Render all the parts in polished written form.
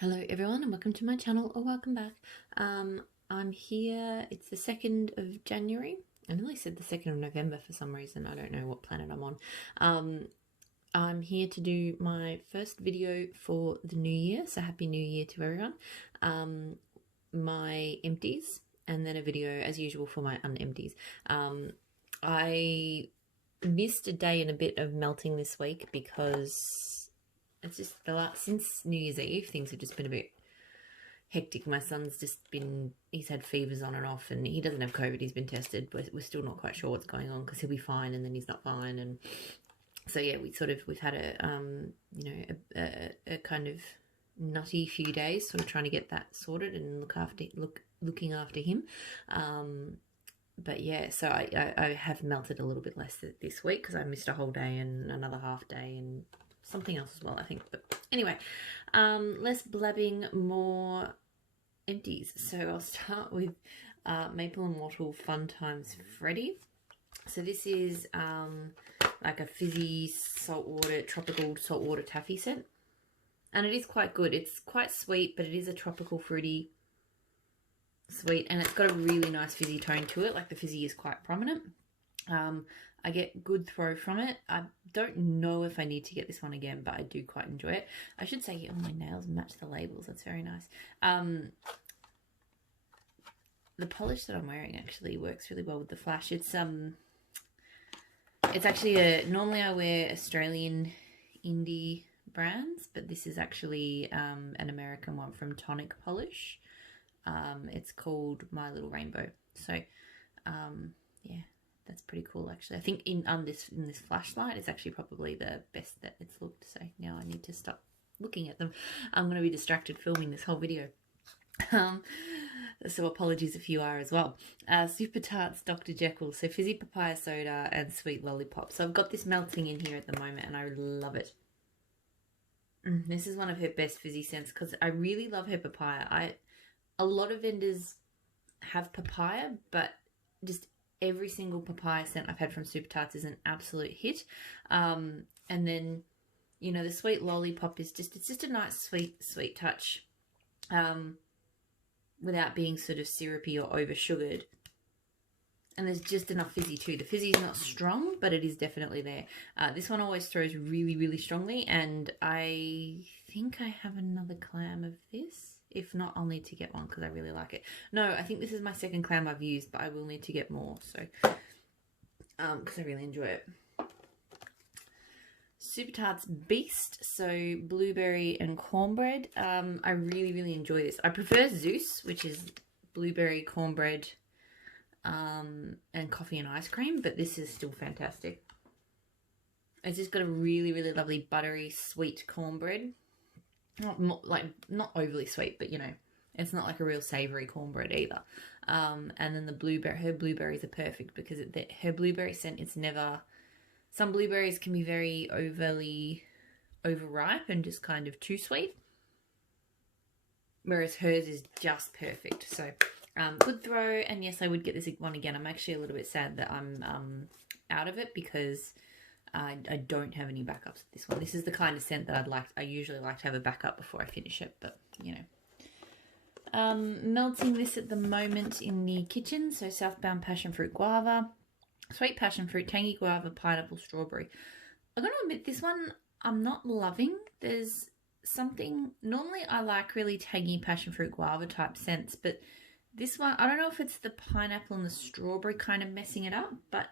Hello everyone and welcome to my channel, or welcome back. I'm here, it's the 2nd of January. I nearly said the 2nd of November for some reason. I don't know what planet I'm on. I'm here to do my first video for the new year, so happy new year to everyone. My empties, and then a video as usual for my unempties. I missed a day and a bit of melting this week because it's just since New Year's Eve, things have just been a bit hectic. My son's he's had fevers on and off, and he doesn't have COVID, he's been tested, but we're still not quite sure what's going on because he'll be fine and then he's not fine. And so yeah, we've had a kind of nutty few days, sort of trying to get that sorted and looking after him. But yeah, so I have melted a little bit less this week because I missed a whole day and another half day and something else as well, I think. But anyway, less blabbing, more empties. So I'll start with Maple and Wattle Fun Times Freddy. So this is like a fizzy tropical saltwater taffy scent, and it is quite good. It's quite sweet, but it is a tropical fruity sweet, and it's got a really nice fizzy tone to it. Like the fizzy is quite prominent. I get good throw from it. I don't know if I need to get this one again, but I do quite enjoy it. I should say, oh, my nails match the labels. That's very nice. The polish that I'm wearing actually works really well with the flash. It's actually normally I wear Australian indie brands, but this is actually an American one from Tonic Polish. It's called My Little Rainbow. So, yeah. That's pretty cool, actually. I think in this flashlight, it's actually probably the best that it's looked. So now I need to stop looking at them. I'm going to be distracted filming this whole video. So apologies if you are as well. Super Tarts Dr. Jekyll. So fizzy papaya soda and sweet lollipop. So I've got this melting in here at the moment and I love it. This is one of her best fizzy scents because I really love her papaya. A lot of vendors have papaya, but just every single papaya scent I've had from Super Tarts is an absolute hit. And then, you know, the sweet lollipop is it's just a nice sweet touch, without being sort of syrupy or over sugared. And there's just enough fizzy too. The fizzy is not strong, but it is definitely there. This one always throws really, really strongly, and I think I have another clam of this. If not, I'll need to get one because I really like it. No, I think this is my second clam I've used, but I will need to get more. So, because I really enjoy it. Super Tarts Beast, so blueberry and cornbread. I really, really enjoy this. I prefer Zeus, which is blueberry, cornbread, and coffee and ice cream, but this is still fantastic. It's just got a really, really lovely buttery, sweet cornbread. Not overly sweet, but you know, it's not like a real savory cornbread either. And then her blueberries are perfect because her blueberry scent is never. Some blueberries can be very overripe and just kind of too sweet, whereas hers is just perfect. So good throw, and yes, I would get this one again. I'm actually a little bit sad that I'm out of it because I don't have any backups with this one. This is the kind of scent that I usually like to have a backup before I finish it, but you know. Melting this at the moment in the kitchen. So Southbound Passion Fruit Guava, Sweet Passion Fruit, Tangy Guava, Pineapple, Strawberry. I'm going to admit this one I'm not loving. There's something, normally I like really tangy passion fruit guava type scents, but this one, I don't know if it's the pineapple and the strawberry kind of messing it up, but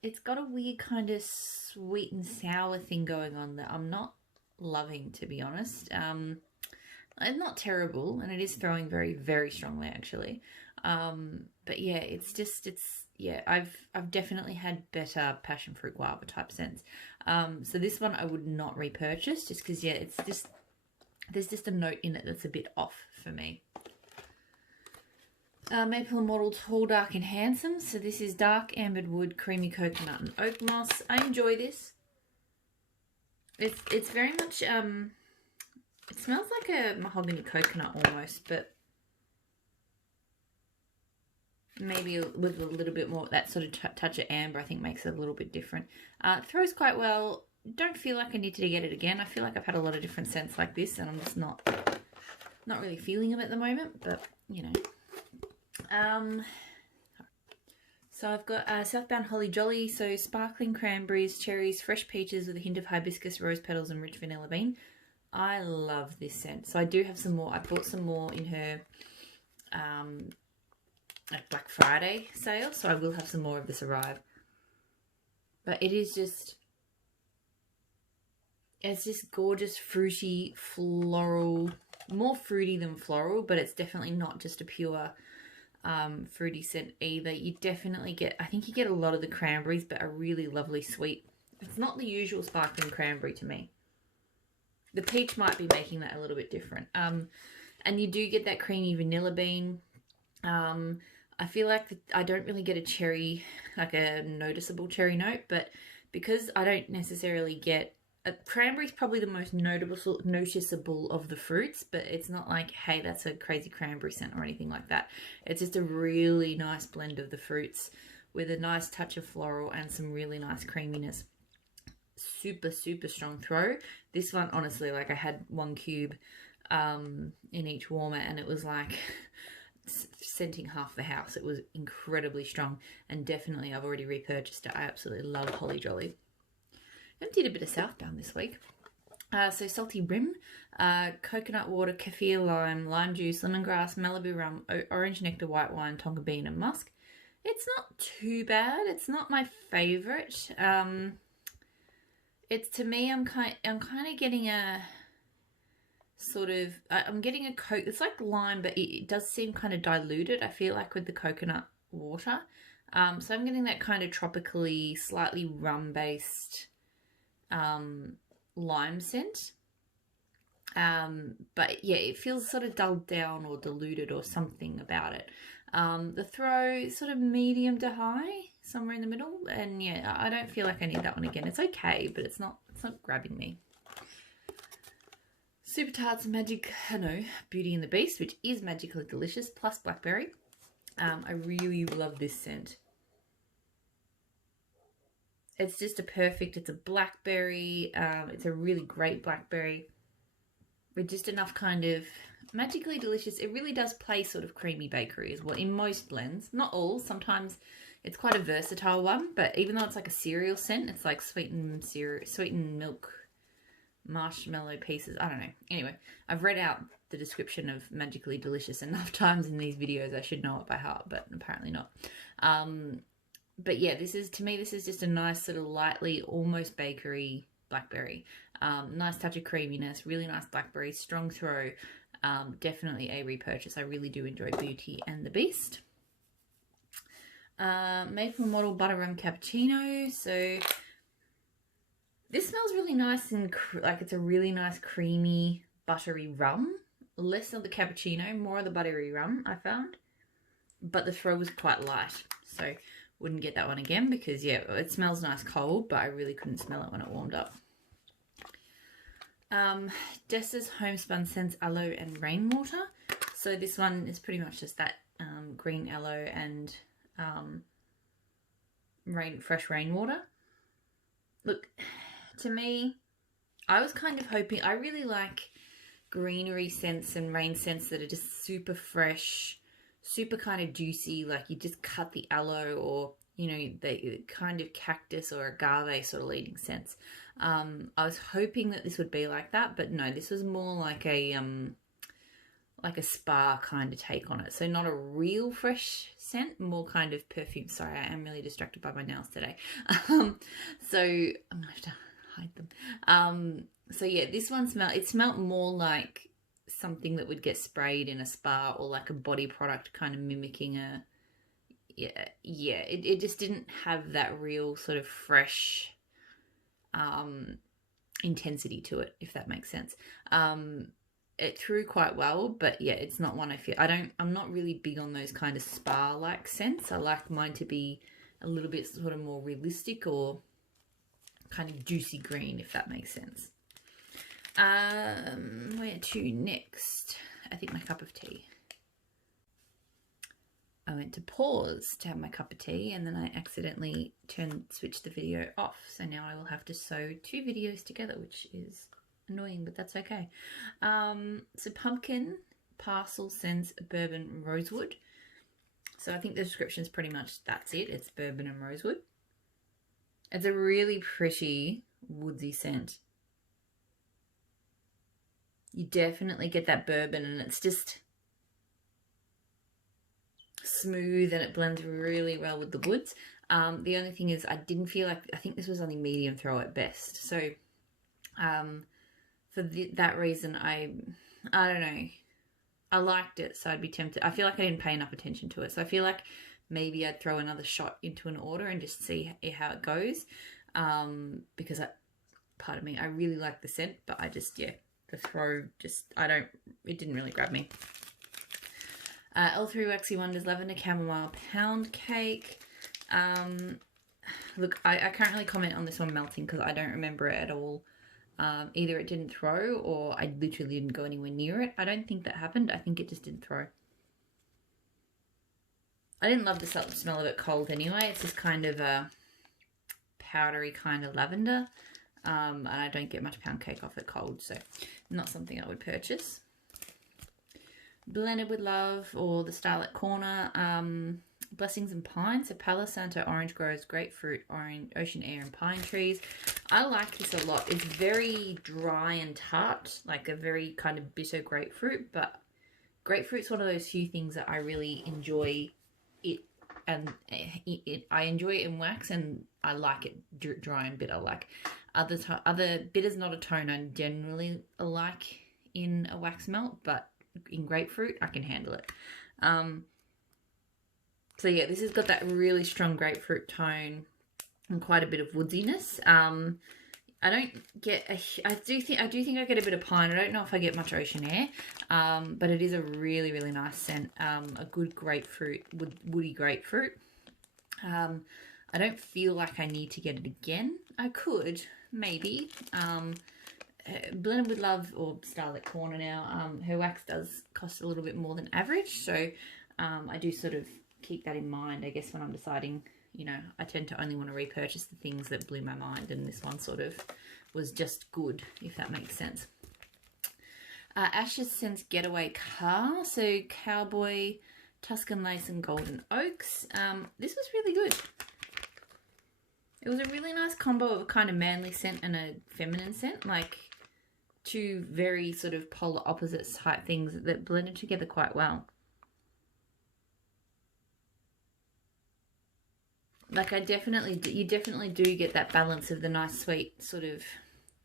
it's got a weird kind of sweet and sour thing going on that I'm not loving, to be honest. It's not terrible, and it is throwing very, very strongly, actually. But yeah, I've definitely had better passion fruit guava type scents. So this one I would not repurchase just because, yeah, there's just a note in it that's a bit off for me. Maple and Wattle Tall, Dark and Handsome. So this is dark ambered wood, creamy coconut and oak moss. I enjoy this. It's very much, it smells like a mahogany coconut almost, but maybe with a little bit more, that sort of touch of amber I think makes it a little bit different. It throws quite well. Don't feel like I need to get it again. I feel like I've had a lot of different scents like this and I'm just not Not really feeling them at the moment, but you know. So I've got Southbound Holly Jolly, so sparkling cranberries, cherries, fresh peaches with a hint of hibiscus, rose petals and rich vanilla bean. I love this scent. So I do have some more. I bought some more in her like Black Friday sale, so I will have some more of this arrive. But it is just, it's just gorgeous, fruity, floral, more fruity than floral, but it's definitely not just a pure fruity scent either. You definitely get, I think you get a lot of the cranberries, but a really lovely sweet. It's not the usual sparkling cranberry to me. The peach might be making that a little bit different. And you do get that creamy vanilla bean. I feel like I don't really get a cherry, like a noticeable cherry note, but because I don't necessarily get cranberry is probably the most noticeable of the fruits, but it's not like, hey, that's a crazy cranberry scent or anything like that. It's just a really nice blend of the fruits with a nice touch of floral and some really nice creaminess. Super, super strong throw. This one, honestly, like I had 1 cube in each warmer and it was like scenting half the house. It was incredibly strong and definitely I've already repurchased it. I absolutely love Holly Jolly. Emptied a bit of Southbound this week. So Salty Rim, coconut water, kaffir lime, lime juice, lemongrass, Malibu rum, orange nectar, white wine, tonka bean and musk. It's not too bad. It's not my favourite. It's, to me, I'm kind of getting a sort of, I'm getting a coke. It's like lime, but it does seem kind of diluted, I feel like, with the coconut water. So I'm getting that kind of tropically, slightly rum-based lime scent. But yeah, it feels sort of dulled down or diluted or something about it. The throw is sort of medium to high, somewhere in the middle. And yeah, I don't feel like I need that one again. It's okay, but it's not grabbing me. Super Tarts Beauty and the Beast, which is magically delicious, plus blackberry. I really love this scent. It's just it's a blackberry, it's a really great blackberry with just enough kind of magically delicious. It really does play sort of creamy bakery as well in most blends. Not all, sometimes it's quite a versatile one, but even though it's like a cereal scent, it's like sweetened milk, marshmallow pieces. I don't know. Anyway, I've read out the description of magically delicious enough times in these videos. I should know it by heart, but apparently not. But yeah, this is just a nice sort of lightly, almost bakery blackberry. Nice touch of creaminess, really nice blackberry, strong throw. Definitely a repurchase. I really do enjoy Beauty and the Beast. Maple Model Butter Rum Cappuccino. So this smells really nice and like it's a really nice creamy buttery rum. Less of the cappuccino, more of the buttery rum, I found. But the throw was quite light, so wouldn't get that one again because, yeah, it smells nice cold, but I really couldn't smell it when it warmed up. Dessa's Homespun Scents Aloe and Rainwater. So this one is pretty much just that green aloe and fresh rainwater. Look, to me, I was kind of hoping, I really like greenery scents and rain scents that are just super fresh, super kind of juicy, like you just cut the aloe or, you know, the kind of cactus or agave sort of leading scents. I was hoping that this would be like that, but no, this was more like a spa kind of take on it. So not a real fresh scent, more kind of perfume. Sorry, I am really distracted by my nails today. So I'm gonna have to hide them. So yeah, this one smelled more like something that would get sprayed in a spa or like a body product kind of mimicking a, it just didn't have that real sort of fresh intensity to it, if that makes sense. It threw quite well, but yeah, it's not one I feel, I'm not really big on those kind of spa-like scents. I like mine to be a little bit sort of more realistic or kind of juicy green, if that makes sense. Where to next? I think my cup of tea. I went to pause to have my cup of tea and then I accidentally switched the video off. So now I will have to sew 2 videos together, which is annoying, but that's okay. So pumpkin Parcel Scents Bourbon Rosewood. So I think the description is pretty much that's it. It's bourbon and rosewood. It's a really pretty woodsy scent. You definitely get that bourbon, and it's just smooth and it blends really well with the woods. The only thing is I didn't feel like, I think this was only medium throw at best. So for that reason, I don't know. I liked it, so I'd be tempted. I feel like I didn't pay enough attention to it. So I feel like maybe I'd throw another shot into an order and just see how it goes. Because pardon me, I really like the scent, but I just, yeah, the throw just, it didn't really grab me. L3 Waxy Wonders Lavender Chamomile Pound Cake. Look, I can't really comment on this one melting because I don't remember it at all. Either it didn't throw or I literally didn't go anywhere near it. I don't think that happened. I think it just didn't throw. I didn't love the smell of it cold anyway. It's just kind of a powdery kind of lavender. And I don't get much pound cake off it cold, so not something I would purchase. Blended with Love, or the Starlit Corner, Blessings and Pine. So Palo Santo Orange Groves, Grapefruit, Orange, Ocean Air and Pine Trees. I like this a lot. It's very dry and tart, like a very kind of bitter grapefruit, but grapefruit's one of those few things that I really enjoy it, and I enjoy it in wax, and I like it dry and bitter. Like other bitters, not a tone I generally like in a wax melt, but in grapefruit I can handle it. So yeah, this has got that really strong grapefruit tone and quite a bit of woodsiness. I don't get I do think I get a bit of pine. I don't know if I get much Ocean Air, but it is a really, really nice scent. A good grapefruit, woody grapefruit. I don't feel like I need to get it again. I could, maybe. Blended with Love, or Starlit Corner now, her wax does cost a little bit more than average, so I do sort of keep that in mind, I guess, when I'm deciding. You know, I tend to only want to repurchase the things that blew my mind, and this one sort of was just good, if that makes sense. Ashes Scents Getaway Car, so Cowboy, Tuscan Lace and Golden Oaks. This was really good. It was a really nice combo of a kind of manly scent and a feminine scent, like two very sort of polar opposite type things that blended together quite well. Like you definitely do get that balance of the nice sweet sort of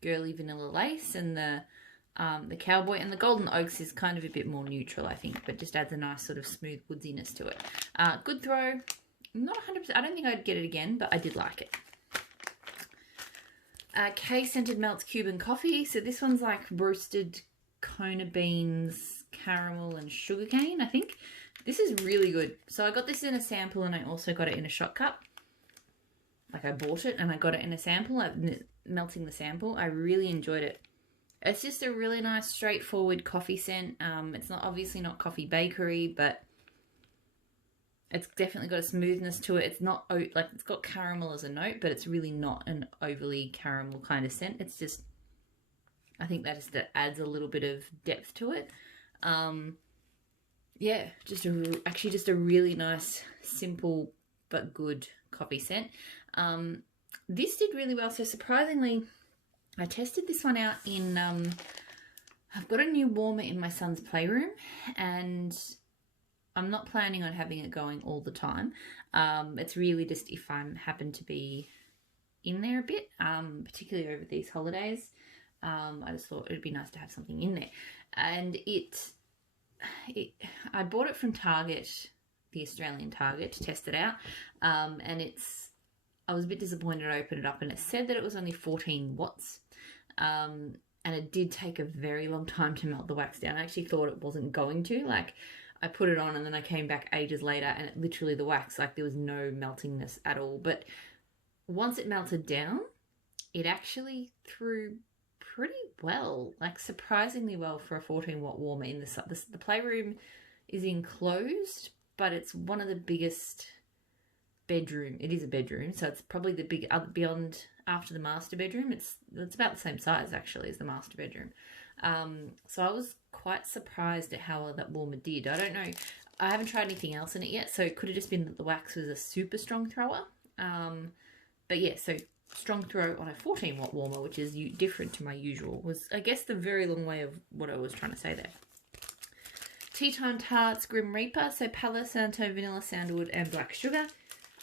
girly vanilla lace, and the Cowboy, and the Golden Oaks is kind of a bit more neutral, I think, but just adds a nice sort of smooth woodsiness to it. Good throw. Not 100%. I don't think I'd get it again, but I did like it. K Scented Melts Cuban Coffee. So this one's like roasted Kona beans, caramel and sugarcane, I think. This is really good. So I got this in a sample, and I also got it in a shot cup. Like I bought it and I got it in a sample. Melting the sample. I really enjoyed it. It's just a really nice, straightforward coffee scent. It's obviously not coffee bakery, but it's definitely got a smoothness to it. It's not like it's got caramel as a note, but it's really not an overly caramel kind of scent. It's just, I think that adds a little bit of depth to it. Yeah, actually just a really nice, simple but good coffee scent. This did really well. So surprisingly, I tested this one out in, I've got a new warmer in my son's playroom, and I'm not planning on having it going all the time. It's really just if I happen to be in there a bit, particularly over these holidays. I just thought it'd be nice to have something in there. And I bought it from Target, the Australian Target, to test it out. And I was a bit disappointed. I opened it up and it said that it was only 14 watts. And it did take a very long time to melt the wax down. I actually thought it wasn't going to. Like, I put it on and then I came back ages later and literally the wax, like there was no meltingness at all. But once it melted down, it actually threw pretty well, like surprisingly well for a 14 watt warmer. In the playroom is enclosed, but it's one of the biggest bedroom. It is a bedroom, so it's probably the big beyond after the master bedroom. It's about the same size actually as the master bedroom. So I was quite surprised at how well that warmer did. I don't know. I haven't tried anything else in it yet, so it could have just been that the wax was a super strong thrower. But yeah, so strong throw on a 14 watt warmer, which is different to my usual, was, I guess, the very long way of what I was trying to say there. Tea Time Tarts Grim Reaper, so Palo Santo, Vanilla Sandalwood, and Black Sugar.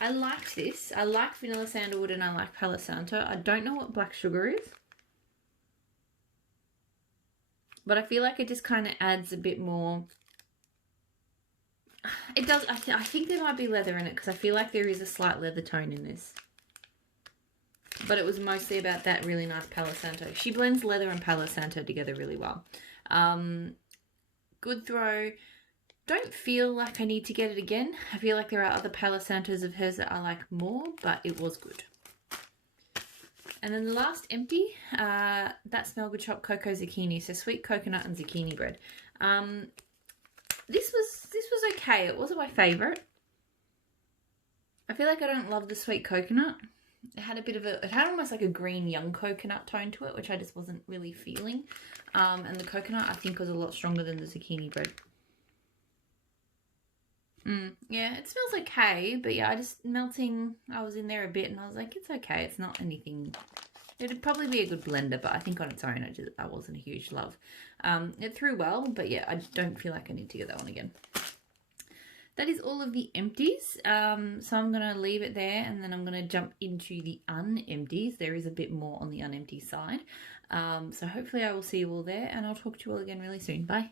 I liked this. I like Vanilla Sandalwood and I like Palo Santo. I don't know what Black Sugar is, but I feel like it just kind of adds a bit more. It does. I think there might be leather in it because I feel like there is a slight leather tone in this. But it was mostly about that really nice Palo Santo. She blends leather and Palo Santo together really well. Good throw. Don't feel like I need to get it again. I feel like there are other Palo Santos of hers that I like more, but it was good. And then the last empty, that Smell Good Shop Cocoa Zucchini. So sweet coconut and zucchini bread. This was okay. It wasn't my favourite. I feel like I don't love the sweet coconut. It had a bit of it had almost like a green young coconut tone to it, which I just wasn't really feeling. And the coconut I think was a lot stronger than the zucchini bread. Yeah, it smells okay, but yeah, I was in there a bit and I was like, it's okay. It's not anything. It'd probably be a good blender, but I think on its own, I wasn't a huge love. It threw well, but yeah, I just don't feel like I need to get that one again. That is all of the empties. So I'm going to leave it there and then I'm going to jump into the unempties. There is a bit more on the unempty side. So hopefully I will see you all there and I'll talk to you all again really soon. Bye.